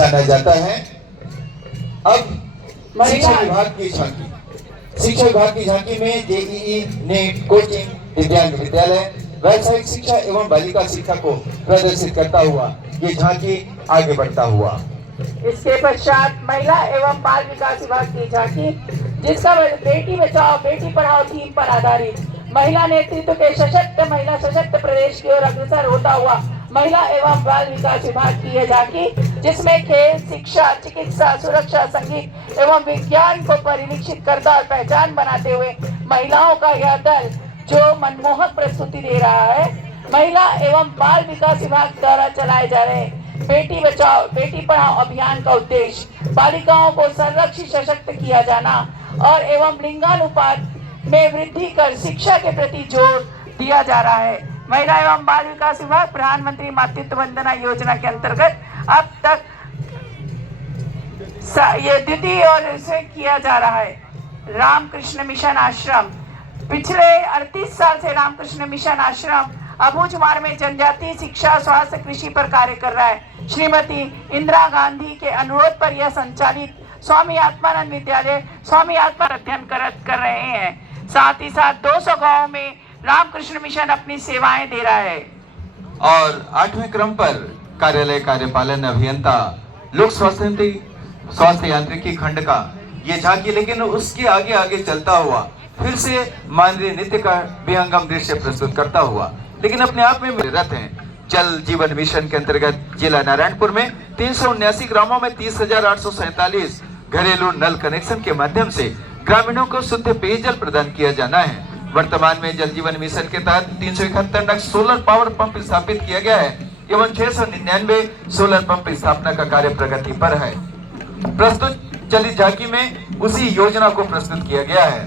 जाना जाता है। अब शिक्षा विभाग की झांकी, शिक्षा विभाग की झांकी में जेईई, नीट, कोचिंग, दिव्यांग विद्यालय, व्यावसायिक शिक्षा एवं बालिका शिक्षा को प्रदर्शित करता हुआ ये झांकी आगे बढ़ता हुआ। इसके पश्चात महिला एवं बाल विकास विभाग की झांकी, जिसका बेटी बचाओ बेटी पढ़ाओ थीम पर आधारित महिला नेतृत्व के सशक्त महिला सशक्त प्रदेश की ओर अग्रसर होता हुआ महिला एवं बाल विकास विभाग की यह झांकी, जिसमें खेल, शिक्षा, चिकित्सा, सुरक्षा, संगीत एवं विज्ञान को परिलक्षित करता और पहचान बनाते हुए महिलाओं का यह दल जो मनमोहक प्रस्तुति दे रहा है। महिला एवं बाल विकास विभाग द्वारा चलाए जा रहे बेटी बचाओ बेटी पढ़ाओ अभियान का उद्देश्य बालिकाओं को संरक्षित सशक्त किया जाना और एवं लिंगानुपात में वृद्धि कर शिक्षा के प्रति जोर दिया जा रहा है। महिला एवं बाल विकास विभाग प्रधानमंत्री मातृत्व वंदना योजना के अंतर्गत अब तक ये द्वितीय और इसे किया जा रहा है। रामकृष्ण मिशन आश्रम पिछले 38 साल से रामकृष्ण मिशन आश्रम अबूझमाड़ में जनजातीय शिक्षा, स्वास्थ्य, कृषि पर कार्य कर रहा है। श्रीमती इंदिरा गांधी के अनुरोध पर यह संचालित स्वामी आत्मानंद विद्यालय स्वामी आत्मा अध्ययन कर रहे हैं। साथ ही साथ 200 गाँव में रामकृष्ण मिशन अपनी सेवाएं दे रहा है। और 8वें क्रम पर कार्यालय कार्यपालन अभियंता लोक स्वास्थ्य यांत्रिकी खंड का ये झांकी, लेकिन उसके आगे आगे चलता हुआ फिर से मानवीय नृत्य का विहंगम दृश्य प्रस्तुत करता हुआ, लेकिन अपने आप में रत हैं। जल जीवन मिशन के अंतर्गत जिला नारायणपुर में 379 ग्रामों में 30,847 घरेलू नल कनेक्शन के माध्यम से ग्रामीणों को शुद्ध पेयजल प्रदान किया जाना है। वर्तमान में जल जीवन मिशन के तहत 371 नग सोलर पावर पंप स्थापित किया गया है एवं 699 सोलर पंप स्थापना का कार्य प्रगति पर है। प्रस्तुत चलित झांकी में उसी योजना को प्रस्तुत किया गया है।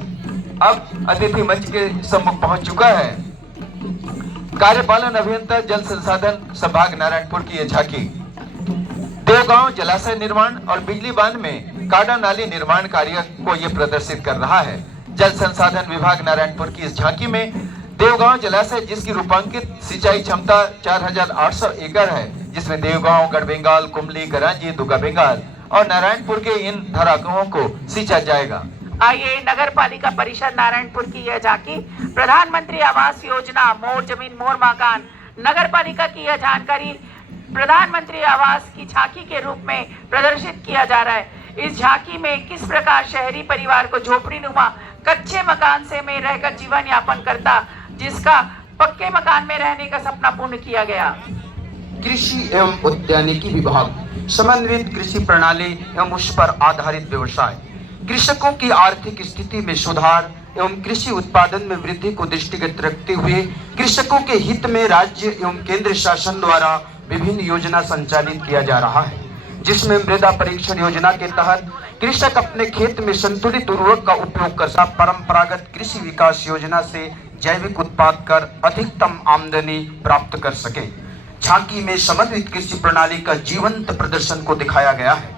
अब अतिथि मंच के सम्मुख पहुंच चुका है कार्यपालन अभियंता जल संसाधन संभाग नारायणपुर की यह झांकी देवगांव जलाशय निर्माण और बिजली बांध में काडा नाली निर्माण कार्य को यह प्रदर्शित कर रहा है। जल संसाधन विभाग नारायणपुर की इस झांकी में देवगांव जलाशय, जिसकी रूपांकित सिंचाई क्षमता 4,800 एकड़ है, जिसमें देवगांव, गढ़बेंगाल, कुमली, गरांजी, दुगा बेंगाल और नारायणपुर के इन धरागाहों को सिंचा जाएगा। आइए नगर पालिका परिषद नारायणपुर की यह झांकी प्रधानमंत्री आवास योजना मोर जमीन मोर मकान नगर पालिका की यह जानकारी प्रधानमंत्री आवास की झांकी के रूप में प्रदर्शित किया जा रहा है। इस झांकी में किस प्रकार शहरी परिवार को झोपड़ी नुमा कच्चे मकान से में रहकर जीवन यापन करता, जिसका पक्के मकान में रहने का सपना पूर्ण किया गया। कृषि एवं उद्यानिकी विभाग समन्वित कृषि प्रणाली एवं उस पर आधारित व्यवसाय, कृषकों की आर्थिक स्थिति में सुधार एवं कृषि उत्पादन में वृद्धि को दृष्टिगत रखते हुए कृषकों के हित में राज्य एवं केंद्र शासन द्वारा विभिन्न योजना संचालित किया जा रहा है, जिसमें मृदा परीक्षण योजना के तहत कृषक अपने खेत में संतुलित उर्वरक का उपयोग कर परंपरागत कृषि विकास योजना से जैविक उत्पाद कर अधिकतम आमदनी प्राप्त कर सके। झांकी में समन्वित कृषि प्रणाली का जीवंत प्रदर्शन को दिखाया गया है।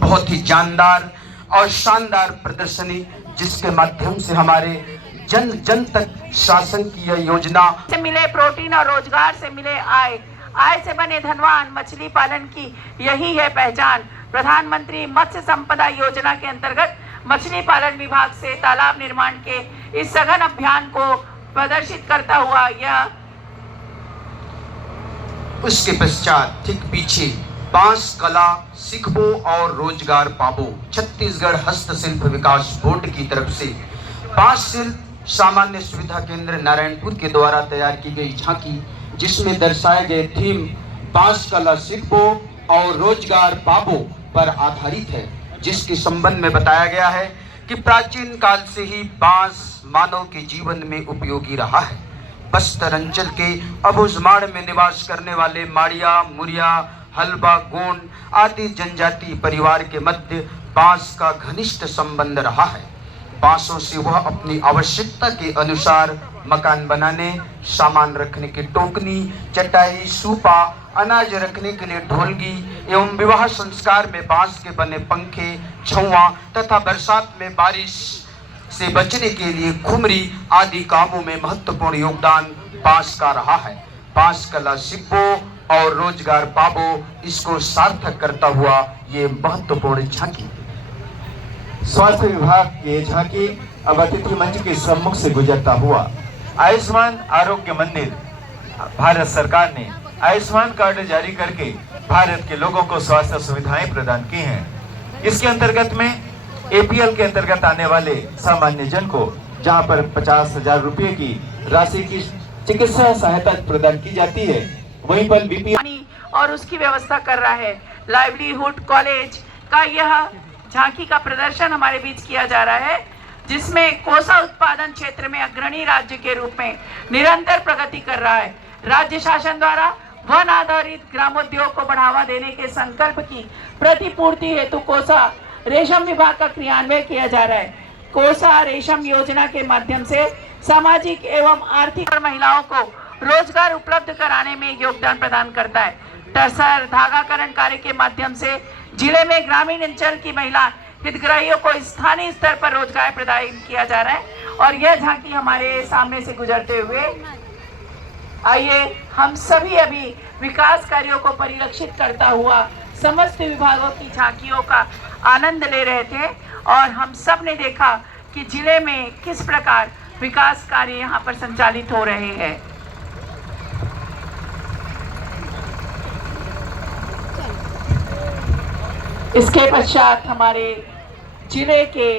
बहुत ही जानदार और शानदार प्रदर्शनी, जिसके माध्यम से हमारे जन जन तक शासन की यह योजना से मिले प्रोटीन और रोजगार से मिले आय से बने धनवान मछली पालन की यही है पहचान। प्रधानमंत्री मत्स्य संपदा योजना के अंतर्गत मछली पालन विभाग से तालाब निर्माण के इस सघन अभियान को प्रदर्शित करता हुआ यह उसके पश्चात ठीक पीछे बांस कला सीखबो और रोजगार पाबो छत्तीसगढ़ हस्तशिल्प विकास बोर्ड की तरफ से बांस शिल्प सामान्य सुविधा केंद्र नारायणपुर के द्वारा तैयार की गई झांकी, जिसमें दर्शाए गए थीम बांस कला सीखबो और रोजगार पाबो पर आधारित है, जिसके संबंध में बताया गया है कि प्राचीन काल से ही बांस मानव के जीवन में उपयोगी रहा है। बस्तर अंचल के अबूझमाड़ में निवास करने वाले माड़िया, मुरिया, हलबा, गोंड आदि जनजाति परिवार के मध्य बांस का घनिष्ठ संबंध रहा है। बांसों से वह अपनी आवश्यकता के अनुसार मकान बनाने, सामान रखने की टोकनी, चटाई, सूपा, अनाज रखने के लिए ढोलगी एवं विवाह संस्कार में बांस के बने पंखे, छुआ तथा बरसात में बारिश से बचने के लिए खुमरी आदि कामों में महत्वपूर्ण योगदान बांस का रहा है। बांस कला सीखबो और रोजगार पाबो इसको सार्थक करता हुआ ये महत्वपूर्ण झांकी। स्वास्थ्य विभाग की ये झांकी अब अतिथि मंच के सम्मुख से गुजरता हुआ आयुष्मान आरोग्य मंदिर, भारत सरकार ने आयुष्मान कार्ड जारी करके भारत के लोगों को स्वास्थ्य सुविधाएं प्रदान की हैं। इसके अंतर्गत में एपीएल के अंतर्गत आने वाले सामान्य जन को जहां पर 50,000 रुपए की राशि की चिकित्सा सहायता प्रदान की जाती है, वहीं पर बीपीएल और उसकी व्यवस्था कर रहा है। लाइवलीहुड कॉलेज का यह झांकी का प्रदर्शन हमारे बीच किया जा रहा है, जिसमें कोसा उत्पादन क्षेत्र में अग्रणी राज्य के रूप में निरंतर प्रगति कर रहा है। राज्य शासन द्वारा वन आधारित ग्रामोद्योग को बढ़ावा देने के संकल्प की प्रतिपूर्ति हेतु कोसा रेशम विभाग का क्रियान्वयन किया जा रहा है। कोसा रेशम योजना के माध्यम से सामाजिक एवं आर्थिक महिलाओं को रोजगार उपलब्ध कराने में योगदान प्रदान करता है। टसर धागाकरण कार्य के माध्यम से जिले में ग्रामीण अंचल की महिला हितग्राहियों को स्थानीय स्तर पर रोजगार प्रदान किया जा रहा है। और यह झांकी हमारे सामने से गुजरते हुए आइए हम सभी अभी विकास कार्यों को परिलक्षित करता हुआ समस्त विभागों की झांकियों का आनंद ले रहे थे और हम सब ने देखा कि जिले में किस प्रकार विकास कार्य यहाँ पर संचालित हो रहे हैं। इसके पश्चात हमारे जिले के